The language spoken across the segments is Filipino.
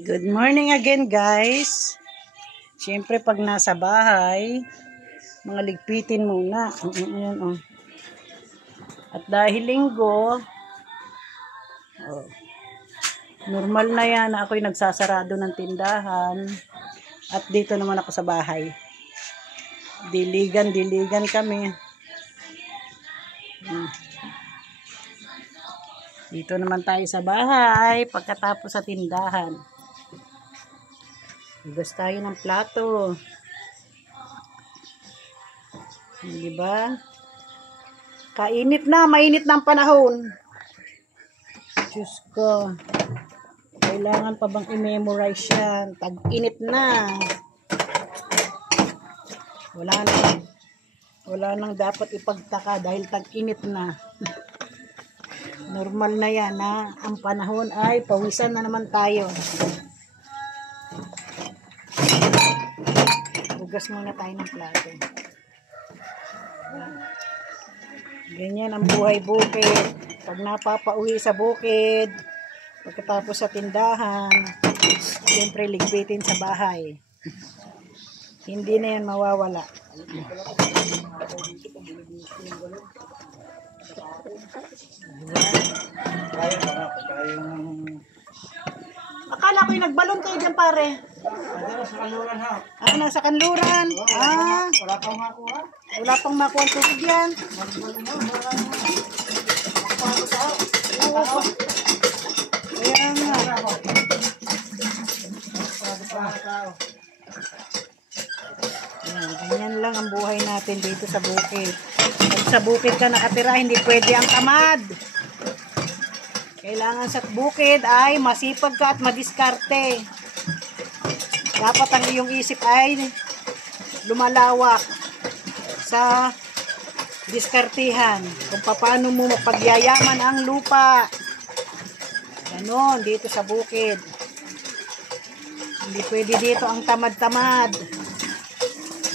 Good morning again, guys. Siyempre pag nasa bahay, mga ligpitin muna. Ayan, oh. At dahil linggo, normal na yan na ako'y nagsasarado ng tindahan. At dito naman ako sa bahay. Diligan kami. Dito naman tayo sa bahay pagkatapos sa tindahan. Hugas tayo ng plato. Diba? Kainit na, mainit na ang panahon. Diyos ko. Kailangan pa bang i-memorize yan? Tag-init na. Wala nang dapat ipagtaka dahil tag-init na. Normal na yan, ha? Ang panahon ay pawisan na naman tayo. Hugas muna tayo ng plato. Ganyan ang buhay bukid. Pag napapauwi sa bukid, pagkatapos sa tindahan, siyempre ligpitin sa bahay. Hindi na yan mawawala. Akala ko yung nagbalon kayo dyan, pare. Nasa kanluran. Wala pang makuha. Wala pang makuha ang tubig yan. Kaya nga. Ganyan lang ang buhay natin dito sa bukid. Pag sa bukid ka nakatira, hindi pwede ang tamad. Kailangan sa bukid ay masipag ka at madiskarte. Dapat ang iyong isip ay lumalawak sa diskartihan. Kung paano mo mapagyayaman ang lupa. Ganon, dito sa bukid. Hindi pwede dito ang tamad-tamad.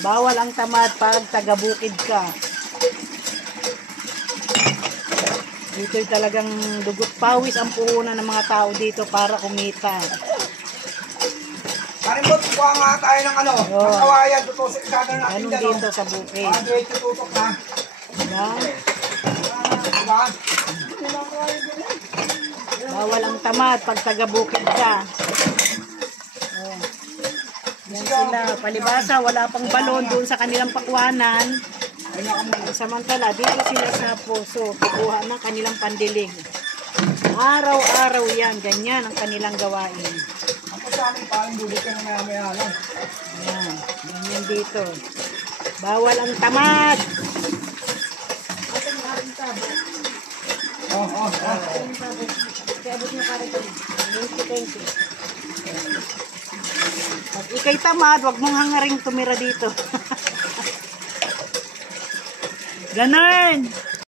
Bawal ang tamad pag taga-bukid ka. Dito'y talagang dugot pawis ang puhunan ng mga tao dito para kumita. Karimot, kuha nga tayo ng ano, ng kawayan, tutusok sa atin natin Ganun dyan. dito sa bukid. Tutusok na. Diba? Diba? Bawal ang tamad pag taga-bukid ka. Yan sila. Palibasa, wala pang balon doon sa kanilang pakwanan. Samantala, dito sila sa puso, kukuha ng kanilang pandilig. Araw-araw yan, ganyan ang kanilang gawain. Ako sa amin, parang bulit ka na maya-maya lang. Yan, ganyan dito. Bawal ang tamad. Abot niya pare ko. Thank you. Pag ikay tamad, wag mong hangaring tumira dito. Ganun!